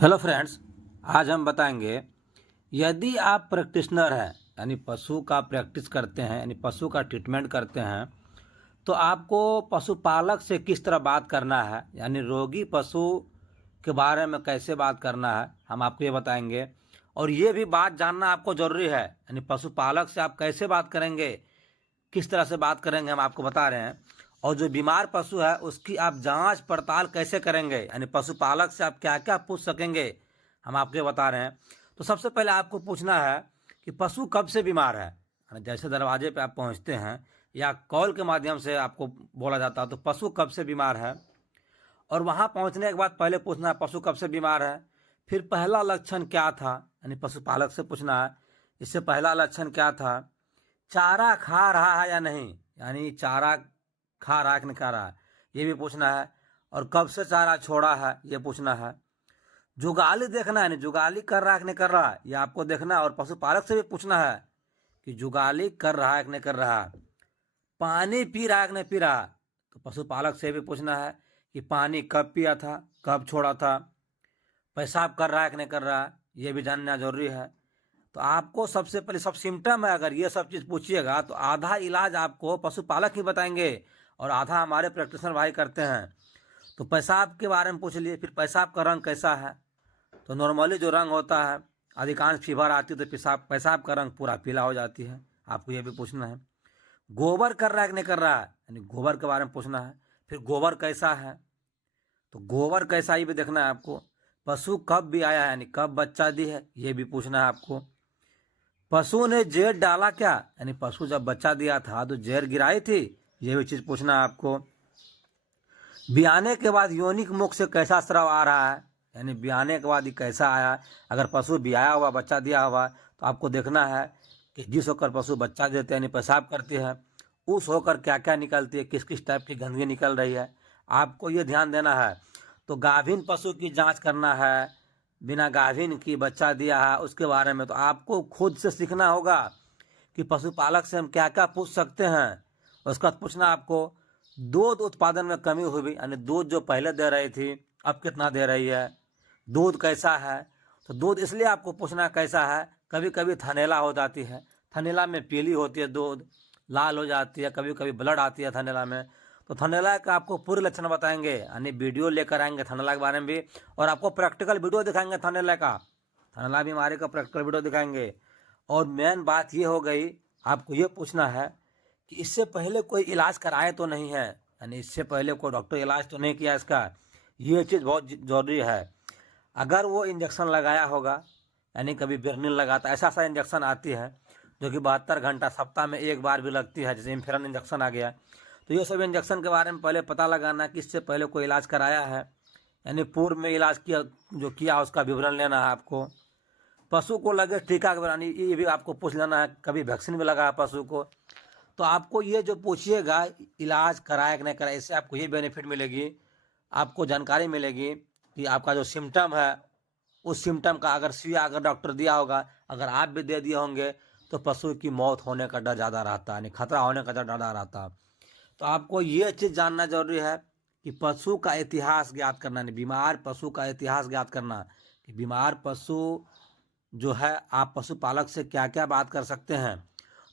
Hello friends, आज हम बताएंगे यदि आप प्रैक्टिशनर हैं यानी पशु का प्रैक्टिस करते हैं यानी पशु का ट्रीटमेंट करते हैं तो आपको पशुपालक से किस तरह बात करना है यानी रोगी पशु के बारे में कैसे बात करना है हम आपको ये बताएंगे। और ये भी बात जानना आपको ज़रूरी है यानी पशुपालक से आप कैसे बात करेंगे, किस तरह से बात करेंगे हम आपको बता रहे हैं। और जो बीमार पशु है उसकी आप जांच पड़ताल कैसे करेंगे यानी पशुपालक से आप क्या क्या पूछ सकेंगे हम आपको ये बता रहे हैं। तो सबसे पहले आपको पूछना है कि पशु कब से बीमार है। यानी जैसे दरवाजे पे आप पहुंचते हैं या कॉल के माध्यम से आपको बोला जाता है तो पशु कब से बीमार है, और वहां पहुंचने के बाद पहले पूछना है पशु कब से बीमार है। फिर पहला लक्षण क्या था यानी पशुपालक से पूछना है इससे पहला लक्षण क्या था, चारा खा रहा है या नहीं यानी चारा खा रहा है कि नहीं खा रहा है ये भी पूछना है। और कब से चारा छोड़ा है ये पूछना है। जुगाली देखना है, यानी जुगाली कर रहा है कि नहीं कर रहा है ये आपको देखना है। और पशुपालक से भी पूछना है कि जुगाली कर रहा है कि नहीं कर रहा है। पानी पी रहा है कि नहीं पी रहा है तो पशुपालक से भी पूछना है कि पानी कब पिया था, कब छोड़ा था। पेशाब कर रहा है कि नहीं कर रहा है ये भी जानना जरूरी है। तो आपको सबसे पहले सब सिम्टम है, अगर ये सब चीज़ पूछिएगा तो आधा इलाज आपको पशुपालक ही बताएंगे और आधा हमारे प्रैक्टिशनर भाई करते हैं। तो पेशाब के बारे में पूछ लिए, फिर पेशाब का रंग कैसा है। तो नॉर्मली जो रंग होता है, अधिकांश फीवर आती है तो पेशाब का रंग पूरा पीला हो जाती है, आपको ये भी पूछना है। गोबर कर रहा है कि नहीं कर रहा है यानी गोबर के बारे में पूछना है। फिर गोबर कैसा है तो गोबर कैसा ये भी देखना है आपको। पशु कब भी आया है यानी कब बच्चा दी है ये भी पूछना है आपको। पशु ने जहर डाला क्या यानी पशु जब बच्चा दिया था तो जहर गिराई थी ये भी चीज़ पूछना है आपको। बियाने के बाद योनिक मुख से कैसा स्राव आ रहा है यानी बियाने के बाद ये कैसा आया। अगर पशु बियाया हुआ बच्चा दिया हुआ तो आपको देखना है कि जिस होकर पशु बच्चा देते हैं यानी पेशाब करती है उस होकर क्या क्या निकलती है, किस किस टाइप की गंदगी निकल रही है आपको ये ध्यान देना है। तो गाभिन पशु की जांच करना है, बिना गाभिन की बच्चा दिया है उसके बारे में तो आपको खुद से सीखना होगा कि पशुपालक से हम क्या क्या पूछ सकते हैं। उसका पूछना आपको दूध उत्पादन में कमी हुई यानी दूध जो पहले दे रही थी अब कितना दे रही है, दूध कैसा है। तो दूध इसलिए आपको पूछना कैसा है, कभी कभी थनेला हो जाती है, थनेला में पीली होती है दूध, लाल हो जाती है, कभी कभी ब्लड आती है थनेला में। तो थनेला का आपको पूरे लक्षण बताएंगे यानी वीडियो लेकर आएंगे थनेला के बारे में भी, और आपको प्रैक्टिकल वीडियो दिखाएंगे थनेला का, थनेला बीमारी का प्रैक्टिकल वीडियो दिखाएंगे। और मेन बात ये हो गई, आपको ये पूछना है कि इससे पहले कोई इलाज कराए तो नहीं है यानी इससे पहले कोई डॉक्टर इलाज तो नहीं किया इसका, ये चीज़ बहुत ज़रूरी है। अगर वो इंजेक्शन लगाया होगा यानी कभी बिरनिल लगाता, ऐसा ऐसा इंजेक्शन आती है जो कि 72 घंटा सप्ताह में एक बार भी लगती है, जैसे इम्फेरन इंजेक्शन आ गया। तो ये सब इंजेक्शन के बारे में पहले पता लगाना कि इससे पहले कोई इलाज कराया है यानी पूर्व में इलाज किया जो किया उसका विवरण लेना है आपको। पशु को लगे टीका के बारे में ये भी आपको पूछ लेना है, कभी वैक्सीन भी लगा है पशु को। तो आपको ये जो पूछिएगा इलाज कराए कि नहीं कराए, इससे आपको ये बेनिफिट मिलेगी, आपको जानकारी मिलेगी कि आपका जो सिम्टम है उस सिम्टम का अगर सुइया अगर डॉक्टर दिया होगा, अगर आप भी दे दिए होंगे तो पशु की मौत होने का डर ज़्यादा रहता है यानी खतरा होने का डर ज़्यादा रहता है। तो आपको ये चीज़ जानना जरूरी है कि पशु का इतिहास ज्ञात करना, नहीं बीमार पशु का इतिहास ज्ञात करना कि बीमार पशु जो है आप पशुपालक से क्या क्या बात कर सकते हैं।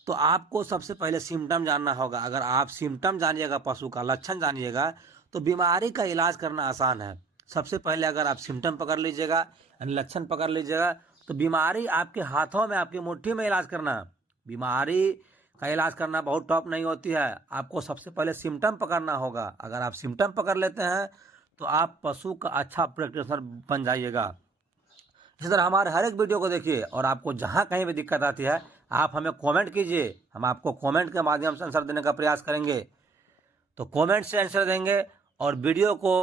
तो आपको सबसे पहले सिम्टम जानना होगा। अगर आप सिम्टम जानिएगा, पशु का लक्षण जानिएगा तो बीमारी का इलाज करना आसान है। सबसे पहले अगर आप सिम्टम पकड़ लीजिएगा यानी लक्षण पकड़ लीजिएगा तो बीमारी आपके हाथों में आपकी मुट्ठी में इलाज करना, बीमारी का इलाज करना बहुत टफ नहीं होती है। आपको सबसे पहले सिम्टम पकड़ना होगा। अगर आप सिम्टम पकड़ लेते हैं तो आप पशु का अच्छा प्रैक्टिशनर बन जाइएगा। इसी तरह हमारे हर एक वीडियो को देखिए और आपको जहाँ कहीं भी दिक्कत आती है आप हमें कमेंट कीजिए, हम आपको कमेंट के माध्यम से आंसर देने का प्रयास करेंगे। तो कमेंट से आंसर देंगे और वीडियो को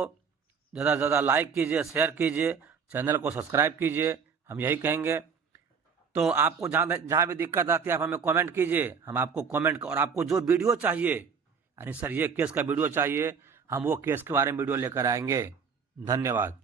ज़्यादा से ज़्यादा लाइक कीजिए, शेयर कीजिए, चैनल को सब्सक्राइब कीजिए, हम यही कहेंगे। तो आपको जहाँ जहाँ भी दिक्कत आती है आप हमें कमेंट कीजिए, हम आपको कमेंट और आपको जो वीडियो चाहिए यानी सर ये केस का वीडियो चाहिए, हम वो केस के बारे में वीडियो लेकर आएंगे। धन्यवाद।